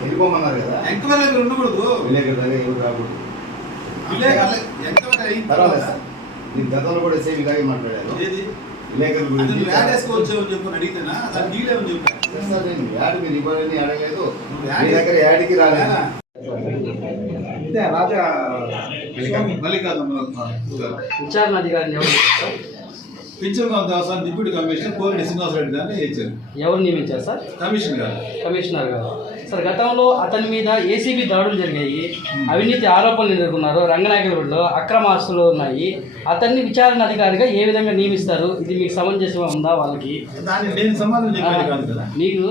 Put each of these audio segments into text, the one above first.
వెళ్ళిపోమన్నారు కదా. ఎంక్వైరీ దగ్గర ఉండకూడదు. విలేకరు దగ్గర ఎవరు రాకూడదు ఎంక్వైరీ అయిన పర్వాలేదు తర్వాత నేను గతంలో కూడా సేమ్ ఇలాగే మాట్లాడాను విలేకరుల గురించి నువ్వు యాడ్ వేసుకోవచ్చు అని చెప్పి అడిగితేనా? దాన్ని డీలేమని చెప్పాను సార్ నేను యాడ్ మీరు ఇవ్వాలని అడగలేదు. నువ్వు మీ యాడ్ దగ్గర యాడ్కి రాలేదు. ఇదే రాజా మల్లికార్జున విచారణ అధికారిని ఎవరు? డిప్యూటీ కమిషనర్ శ్రీనివాసరెడ్డి గారిని ఎవరు నియమించారు సార్? గారు. కమిషనర్ గారు. సార్ గతంలో అతని మీద ఏసీబీ దాడులు జరిగాయి. అవినీతి ఆరోపణలు ఎదుర్కొన్నారు. రంగనాయకులలో అక్రమ ఆస్తులు ఉన్నాయి. అతన్ని విచారణ అధికారిగా ఏ విధంగా నియమిస్తారు? ఇది మీకు సమంజసం ఉందా వాళ్ళకి? మీకు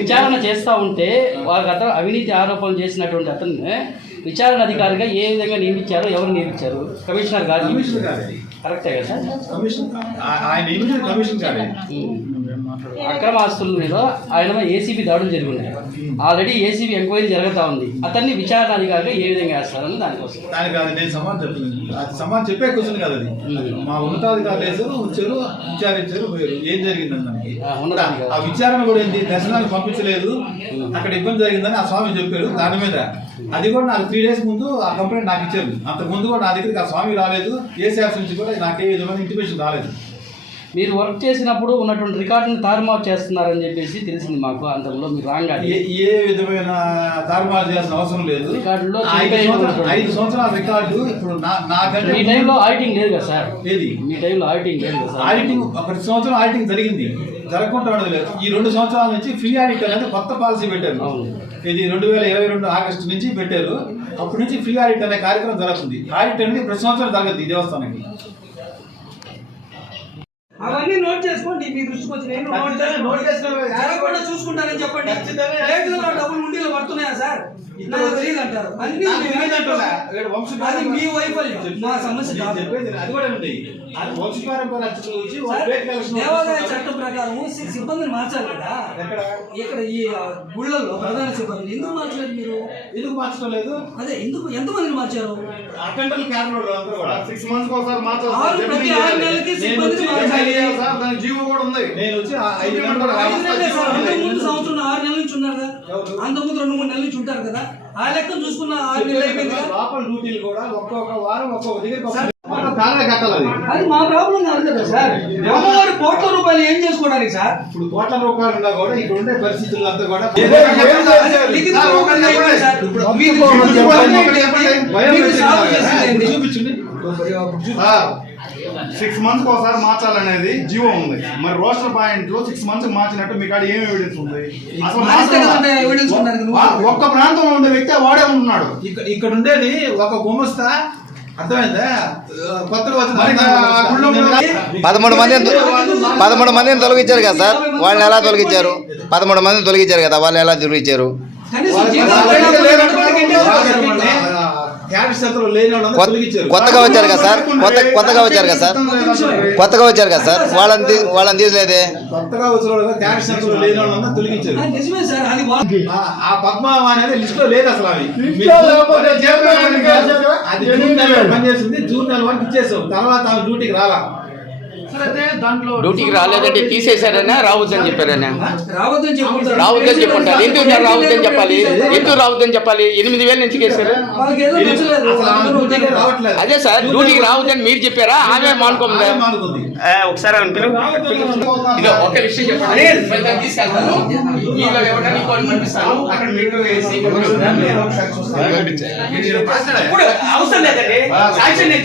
విచారణ చేస్తా ఉంటే వాళ్ళ గత అవినీతి ఆరోపణలు చేసినటువంటి అతన్ని విచారణ అధికారిగా ఏ విధంగా నియమించారు ఎవరు నియమించారు? కమిషనర్ గారు కమిషనర్ గారు. కరెక్టే కదా? కమిషన్ ఆయన నియమించిన కమిషన్ గారే అక్రమ ఆస్తుల మీద ఆయన ఏసీబీ దాడులు జరిగి ఉన్నాయి ఆల్రెడీ ఏసీబీ ఎంక్వైరీ జరుగుతూ ఉంది. అతన్ని విచారణ అధికారిగా ఏ విధంగా వేస్తారని దానికోసం. దానికి అది నేను సమాధానం చెప్తున్నాను అది సమాధానం చెప్పే క్వశ్చన్ కాదు అది. మా ఉన్నతాధికారులు వేసారు వచ్చారు విచారించారు పోయారు. ఏం జరిగిందని దానికి? ఆ, విచారణ కూడా ఏంటి దర్శనానికి పంపించలేదు. అక్కడ ఇబ్బంది జరిగిందని ఆ స్వామి చెప్పారు దాని మీద. అది కూడా నాకు త్రీ డేస్ ముందు ఆ కంప్లైంట్ నాకు ఇచ్చారు. అంతకు ముందు కూడా నా దగ్గరికి ఆ స్వామి రాలేదు. ఏసీఆర్స్ నుంచి కూడా నాకు ఏ విధమైన ఇంటిమేషన్ రాలేదు. మీరు వర్క్ చేసినప్పుడు ఉన్నటువంటి రికార్డుని తారుమారు చేస్తున్నారని చెప్పేసి తెలిసింది మాకు అంతలో మీరు రాంగ్ ఏ విధమైన తారుమారు చేయాల్సిన అవసరం లేదు. రికార్డులో ఐదు సంవత్సరాల రికార్డు ఇప్పుడు నాకంటే మీ టైంలో ఆడిటింగ్ లేదు కదా సార్? ఏది? మీ టైంలో ఆడిటింగ్ లేదు కదా సార్? ఆడిటింగ్ ప్రతి సంవత్సరం ఆడిటింగ్ జరిగింది. జరగకుండా ఉండదు లేదు. ఈ రెండు సంవత్సరాల నుంచి ఫ్రీ ఆడిట్ అనేది కొత్త పాలసీ పెట్టారు. ఇది రెండు వేల ఇరవై రెండు ఆగస్టు నుంచి పెట్టారు. అప్పటి నుంచి ఫ్రీ ఆడిట్ అనే కార్యక్రమం జరుగుతుంది. ఆడిట్ అనేది ప్రతి సంవత్సరం జరగదు ఈ దేవస్థానానికి. అవన్నీ నోట్ చేసుకోండి మీ దృష్టికి వచ్చి నేను నోట్. జరగకుండా చెప్పండి. డబ్బులు ఉండిలో పడుతున్నాయా సార్? తెలియదు అంటారు అన్ని మీ. వైఫల్యం. మీ సమస్య దేవాదాయ చట్టం ప్రకారం సిబ్బందిని మార్చాలి కదా? ఇక్కడ ఈ ఆ, గుళ్ళల్లో ప్రధాన సిబ్బందిని ఎందుకు మార్చలేదు మీరు? ఎందుకు మార్చడం లేదు? అదే ఎందుకు ఎంతమందిని మార్చారు? అటెండర్లు క్యాబినెట్ అందరూ కూడా. సిక్స్ మంత్స్ ఒకసారి మార్చాలి సార్. ఆరు ప్రతి జడ్జిమెంట్ ఆరు చేయాలి. నెలలకి నేను సిబ్బందిని వచ్చి మార్చాలి. చేయాలి సార్ దానికి జీవో కూడా ఉంది. నేను వచ్చి ఐదు నెలలే ముందు. సంవత్సరం ఆరు నెలల నుంచి ఉన్నారు కదా ఎవరు? అంతకు ముందు రెండు మూడు నెలల నుంచి ఉంటారు కదా ఆ లెక్క చూసుకున్న ఆరు నెలలు అయిపోయింది కదా. లోపల డ్యూటీలు కూడా ఒక్కొక్క వారం ఒక్కొక్క దగ్గర కట్టాలి అది. అది మా ప్రాబ్లం కాదు కదా సార్. అమ్మవారి కోట్ల రూపాయలు ఏం చేసుకోవడానికి సార్? ఇప్పుడు కోట్ల రూపాయలు ఉన్నా కూడా ఇక్కడ ఉండే పరిస్థితులు అంతా కూడా లిఖిత సార్. మీరు మీరు? చేసింది ఏంటి? చూపించండి. సిక్స్ మంత్స్ ఒకసారి మార్చాలనేది జీవో ఉంది. మరి రోస్టర్ పాయింట్లో సిక్స్ మంత్స్ మార్చినట్టు మీ కాడ ఏం ఎవిడెన్స్ ఉంది? అసలు ఒక్క ప్రాంతంలో ఉండే వ్యక్తి వాడే ఉంటున్నాడు. ఇక్కడ ఉండేది ఒక గుమస్తా. పదమూడు మందిని పదమూడు మందిని తొలగించారు కదా సార్? వాళ్ళని ఎలా తొలగించారు. పదమూడు మందిని తొలగించారు కదా వాళ్ళు ఎలా తొలగించారు? కొత్తగా వచ్చారు కదా సార్? కొత్త కొత్తగా వచ్చారు కదా సార్? కొత్తగా వచ్చారు కదా సార్? వాళ్ళని వాళ్ళని తీసలేదే వచ్చిన ఆ, నిజమే సార్ అది వా- ఆ- ఆ పద్మావ అనేది లిస్ట్లో లేదు అసలు అది. జూన్ నెల వరకు ఇచ్చేసాం తర్వాత ఆమె డ్యూటీకి రాలా. డ్యూటీకి రాలేదంటే తీసేశారనా రావద్దని చెప్పారనా రావద్దని చెప్పుంటారు ఎందుకు రావద్దని చెప్పాలి? ఎందుకు రావద్దని చెప్పాలి? ఎనిమిది వేలు నుంచి అదే సార్ డ్యూటీకి రావద్దని మీరు చెప్పారా? ఆమె మానుకుంది? ఒకసారి ఒక విషయం చెప్పండి. అవసరం లేదండి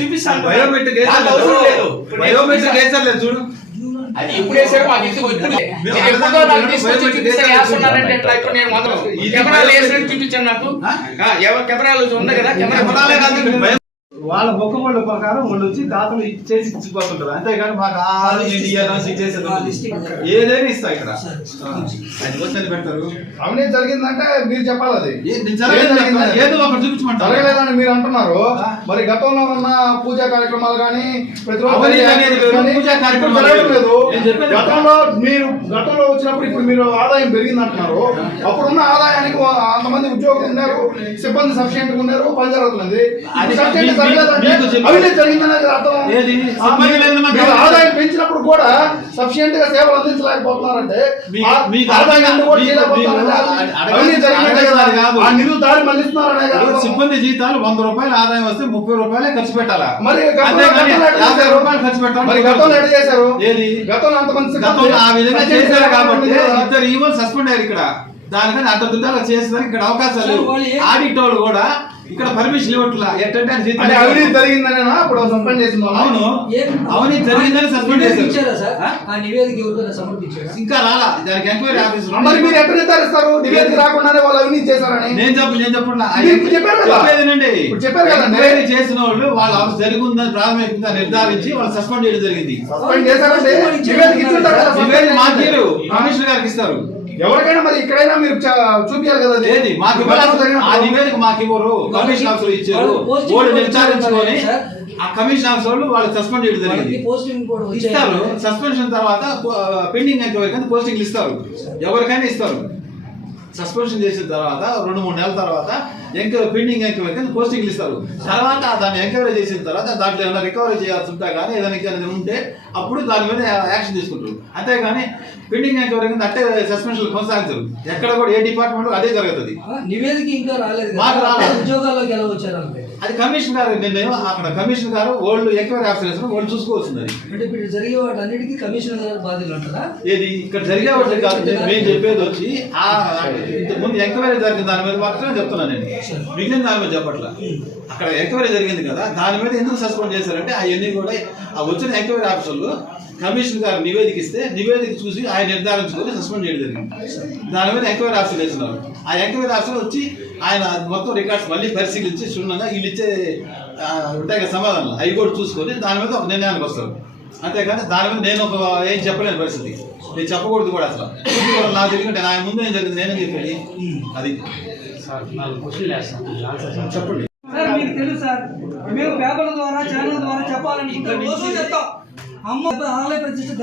చూపిస్తాను. బయోమెట్రిక్ దాంట్లో అవసరం లేదు. బయోమెట్రిక్ వేసారు లేదు చూడు. అది ఇప్పుడు వేసారు మాకు ఎందుకు ఇప్పుడు ఎప్పుడో నాకు తీసుకొచ్చి చూపిస్తే వేస్తున్నారంటే ఎట్లా? ఇప్పుడు నేను మొదలు కెమెరాలు వేసినట్టు చూపించాను నాకు. ఎవరు కెమెరాలు ఉంది కదా కెమెరా వాళ్ళ మొక్కబళ్ళ ప్రకారం వాళ్ళు వచ్చి దాతలు చేసి ఇచ్చిపోతుంటారు. అంతేగాని మాకు ఆ ఇది ఇయ్యాలా, ఇది చేసేది ఉండదు. ఏదైనా ఇస్తా ఇక్కడ. అది వచ్చి పెడతారు. అవినీతి జరిగిందంటే మీరు చెప్పాలి అది. ఏదో ఒకటి చూపించమంటారు. జరగలేదని మీరు అంటున్నారు. మరి గతంలో ఉన్న పూజా కార్యక్రమాలు కానీ జరగట్లేదు గతంలో మీరు గతంలో వచ్చినప్పుడు ఇప్పుడు మీరు ఆదాయం పెరిగింది అంటున్నారు అప్పుడున్న ఆదాయానికి అంతమంది ఉద్యోగులు ఉన్నారు సిబ్బంది సఫిషియెంట్ ఉన్నారు పని జరుగుతుంది. అవినీతి జరిగిందనే అర్థం. ఆదాయం పెంచినప్పుడు కూడా సఫిషియెంట్గా సేవలు అందించలేకపోతున్నారంటే అర్థం. సిబ్బంది జీతాలు వంద రూపాయలు ఆదాయం వస్తే ముప్పై రూపాయలే ఖర్చు పెట్టాలా? మరి యాభై? రూపాయలు ఖర్చు పెట్టాలి మరి గతంలో ఎట్లా చేశారు? ఏది? గతంలో అంతమంది గతంలో ఆ విధంగా చేశారు కాబట్టి. ఇద్దరు ఈవోలు సస్పెండ్ అయ్యారు ఇక్కడ. దానికని అడ్డ దుడ్డాలు చేసేదానికి ఇక్కడ అవకాశాలు ఆడిట్ వాళ్ళు కూడా ఇక్కడ పర్మిషన్ ఇవ్వట్లా? ఎట్టంటే అవినీతి జరిగిందనేనా? ఇప్పుడు సస్పెండ్ చేసింది? వాళ్ళని? అవును అవినీతి జరిగిందని సస్పెండ్ చేశారు. సార్? ఆ? ఆ నివేదిక ఎవరికైనా సమర్పించారా ఇంకా రాలా. దానికి ఎంక్వైరీ ఆఫీస్ మరి మీరు ఎక్కడ నిర్ధారిస్తారు? నివేదిక రాకుండానే వాళ్ళు అవినీతి చేశారని? నేను చెప్పు నేను ఇప్పుడు చెప్పారు కదా. ఇప్పుడు చెప్పారు కదండి. ఎంక్వైరీ చేసిన వాళ్ళు వాళ్ళ ఆఫీస్ జరిగిందని ప్రాథమికంగా నిర్ధారించి వాళ్ళు సస్పెండ్ చేయడం జరిగింది. సస్పెండ్ చేశారంటే నివేదిక ఇచ్చుంటారు కదా. నివేదిక మాకు. కమిషనర్ గారికి ఇస్తారు. ఎవరికైనా మరి ఇక్కడైనా మీరు చ- చూపియాలి కదా. ఏది మాకు. ఆ నివేదిక మాకు ఇవ్వరు. కమిషన్ ఆఫీసర్ ఇచ్చారు. వాళ్ళు నిర్ధారించుకొని సార్. ఆ కమిషన్ ఆఫీసర్ వాళ్ళు వాళ్ళు సస్పెండ్ చేయడం జరిగింది. ఇస్తారు. సస్పెన్షన్ తర్వాత పెండింగ్ ఎంక్వైరీ పోస్టింగ్లు ఇస్తారు. ఎవరికైనా ఇస్తారు. సస్పెన్షన్ చేసిన తర్వాత రెండు మూడు నెలల తర్వాత ఎంక్వైరీ పెండింగ్ ఎంక్వైరీ కింద పోస్టింగ్లు ఇస్తారు. తర్వాత దాన్ని ఎంక్వైరీ చేసిన తర్వాత దాంట్లో ఏమైనా రికవరీ చేయాల్సి ఉంటా కానీ ఏదైనా ఉంటే అప్పుడు దాని మీద యాక్షన్ తీసుకుంటారు. అంతేగాని పెండింగ్ ఎంక్వైరీ కింద అట్టే సస్పెన్షన్ కొనసాగించరు ఎక్కడ కూడా ఏ డిపార్ట్మెంట్ అదే జరుగుతుంది. నివేదిక ఇంకా రాలేదు. మాకు రాలేదు. ఉద్యోగాల్లోకి ఎలా వచ్చారు అది కమిషన్ గారు నిర్ణయం అక్కడ కమిషన్ గారు వాళ్ళు ఎంక్వైరీ ఆఫీసర్ వాళ్ళు చూసుకోవాల్సింది అది. అంటే ఇప్పుడు జరిగే వాటన్నిటికీ కమిషనర్ గారు బాధ్యులు అంటారా? ఏది? ఇక్కడ జరిగే వాటి కాదు మేము చెప్పేది వచ్చి ఆ ఇంతకు ముందు ఎంక్వైరీ జరిగిన దాని మీద మాత్రమే చెప్తున్నాను నేను. మిగిలిన దాని మీద చెప్పట్ల. అక్కడ ఎంక్వైరీ జరిగింది కదా దాని మీద ఎందుకు సస్పెండ్ చేశారంటే అవన్నీ కూడా ఆ వచ్చిన ఎంక్వైరీ ఆఫీసర్లు కమిషన్ గారు నివేదిక ఇస్తే నివేదిక చూసి ఆయన నిర్ధారించుకొని సస్పెండ్ చేయడం జరిగింది. దాని మీద ఎంక్వైరీ ఆఫీసర్ వేస్తున్నారు ఆ ఎంక్వైరీ ఆఫీసర్ వచ్చి ఆయన మొత్తం రికార్డ్స్ మళ్ళీ పరిశీలించి క్షుణ్ణంగా వీళ్ళు ఇచ్చే ఉంటాయి సమాధానాలు. అవి కూడా చూసుకొని దాని మీద ఒక నిర్ణయానికి వస్తారు. అంతేకాని దాని మీద నేను ఒక ఏం చెప్పలేని పరిస్థితి. నేను చెప్పకూడదు కూడా అసలు. నాకు తెలియకుంటే నా ముందు ఏం జరిగింది నేనే చెప్పేది అది. చెప్పండి. సార్ మీకు తెలుసు సార్. మేము పేపర్ల ద్వారా ఛానల్ ద్వారా చెప్పాలని రోజు చెప్తాం. அம்மா ஆளே பிரச்சனை